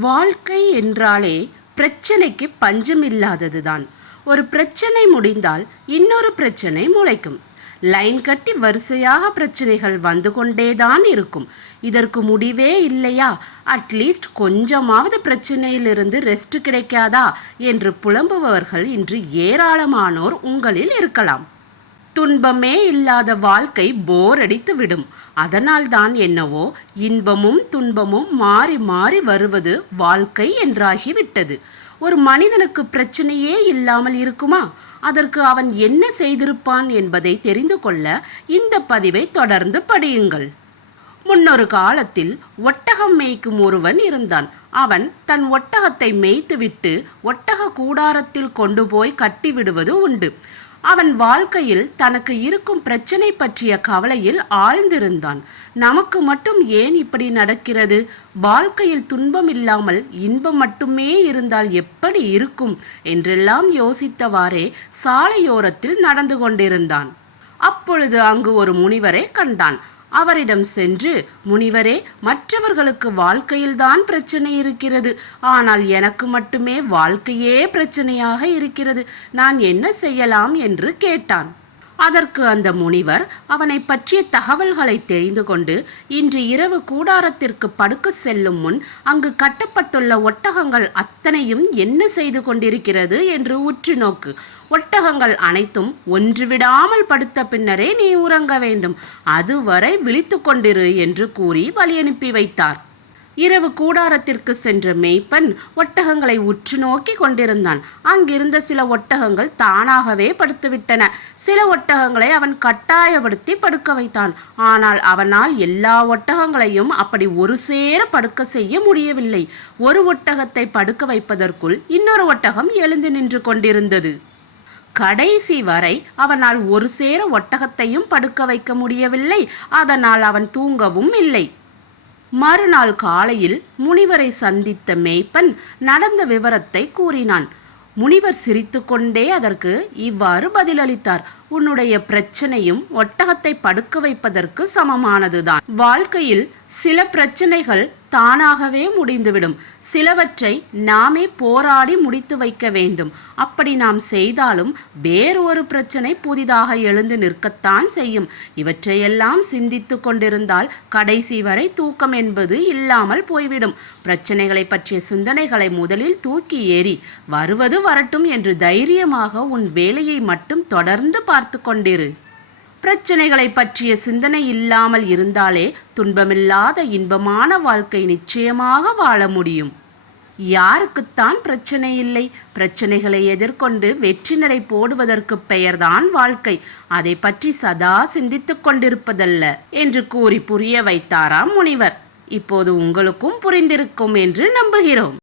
வாழ்க்கை என்றாலே பிரச்சனைக்கு பஞ்சமில்லாததுதான். ஒரு பிரச்சனை முடிந்தால் இன்னொரு பிரச்சனை முளைக்கும். லைன் கட்டி வரிசையாக பிரச்சனைகள் வந்து கொண்டேதான் இருக்கும். இதற்கு முடிவே இல்லையா? அட்லீஸ்ட் கொஞ்சமாவது பிரச்சனையிலிருந்து ரெஸ்ட் கிடைக்காதா? என்று புலம்புபவர்கள் இன்று ஏராளமானோர் உங்களில் இருக்கலாம். துன்பமே இல்லாத வாழ்க்கை போர் அடித்து விடும். அதனால்தான் என்னவோ இன்பமும் துன்பமும் மாறி மாறி வருவது வாழ்க்கை என்றாகிவிட்டது. ஒரு மனிதனுக்கு பிரச்சனையே இல்லாமல் இருக்குமா? அதற்கு அவன் என்ன செய்திருப்பான் என்பதை தெரிந்து கொள்ள இந்த பதிவை தொடர்ந்து படியுங்கள். முன்னொரு காலத்தில் ஒட்டகம் மேய்க்கும் ஒருவன் இருந்தான். அவன் தன் ஒட்டகத்தை மேய்த்துவிட்டு ஒட்டக கூடாரத்தில் கொண்டு போய் கட்டிவிடுவது உண்டு. அவன் வாழ்க்கையில் தனக்கு இருக்கும் பிரச்சனை பற்றிய கவலையில் ஆழ்ந்திருந்தான். நமக்கு மட்டும் ஏன் இப்படி நடக்கிறது? வாழ்க்கையில் துன்பம் இல்லாமல் இன்பம் மட்டுமே இருந்தால் எப்படி இருக்கும்? என்றெல்லாம் யோசித்தவாறே சாலையோரத்தில் நடந்து கொண்டிருந்தான். அப்பொழுது அங்கு ஒரு முனிவரை கண்டான். அவரிடம் சென்று முனிவரே மற்றவர்களுக்கு வாழ்க்கையில்தான் பிரச்சனை இருக்கிறது. ஆனால் எனக்கு மட்டுமே வாழ்க்கையே பிரச்சனையாக இருக்கிறது. நான் என்ன செய்யலாம்? என்று கேட்டான். அதற்கு அந்த முனிவர் அவனை பற்றிய தகவல்களை தெரிந்து கொண்டு இன்று இரவு கூடாரத்திற்கு படுக்க செல்லும் முன் அங்கு கட்டப்பட்டுள்ள ஒட்டகங்கள் அத்தனையும் என்ன செய்து கொண்டிருக்கிறது என்று உற்று நோக்கு. ஒட்டகங்கள் அனைத்தும் ஒன்று விடாமல் படுத்த பின்னரே நீ உறங்க வேண்டும். அதுவரை விழித்து கொண்டிரு என்று கூறி வழியனுப்பி வைத்தார். இரவு கூடாரத்திற்கு சென்ற மேய்ப்பன் ஒட்டகங்களை உற்று நோக்கி கொண்டிருந்தான். அங்கிருந்த சில ஒட்டகங்கள் தானாகவே படுத்துவிட்டன. சில ஒட்டகங்களை அவன் கட்டாயப்படுத்தி படுக்க வைத்தான். ஆனால் அவனால் எல்லா ஒட்டகங்களையும் அப்படி ஒரு சேர படுக்க செய்ய முடியவில்லை. ஒரு ஒட்டகத்தை படுக்க வைப்பதற்குள் இன்னொரு ஒட்டகம் எழுந்து நின்று கொண்டிருந்தது. கடைசி வரை அவனால் ஒரு சேர ஒட்டகத்தையும் படுக்க வைக்க முடியவில்லை. அதனால் அவன் தூங்கவும் இல்லை. மறுநாள் காலையில் முனிவரை சந்தித்த மேய்ப்பன் நடந்த விவரத்தை கூறினான். முனிவர் சிரித்துக்கொண்டே அதற்கு இவ்வாறு பதிலளித்தார். உன்னுடைய பிரச்சனையும் ஒட்டகத்தை படுக்க வைப்பதற்கு சமமானதுதான். வாழ்க்கையில் சில பிரச்சனைகள் தானாகவே முடிந்துவிடும். சிலவற்றை நாமே போராடி முடித்து வைக்க வேண்டும். அப்படி நாம் செய்தாலும் வேறு ஒரு பிரச்சனை புதிதாக எழுந்து நிற்கத்தான் செய்யும். இவற்றையெல்லாம் சிந்தித்து கொண்டிருந்தால் கடைசி வரை தூக்கம் என்பது இல்லாமல் போய்விடும். பிரச்சனைகளை பற்றிய சிந்தனைகளை முதலில் தூக்கி ஏறி வருவது வரட்டும் என்று தைரியமாக உன் வேலையை மட்டும் தொடர்ந்து பார்த்து கொண்டிரு. பிரச்சனைகளை பற்றிய சிந்தனை இல்லாமல் இருந்தாலே துன்பமில்லாத இன்பமான வாழ்க்கை நிச்சயமாக வாழ முடியும். யாருக்குத்தான் பிரச்சனை இல்லை. பிரச்சனைகளை எதிர்கொண்டு வெற்றி நடை போடுவதற்கு பெயர்தான் வாழ்க்கை. அதை பற்றி சதா சிந்தித்துக் கொண்டிருப்பதல்ல என்று கூறி புரிய வைத்தாராம் முனிவர். இப்போது உங்களுக்கும் புரிந்திருக்கும் என்று நம்புகிறோம்.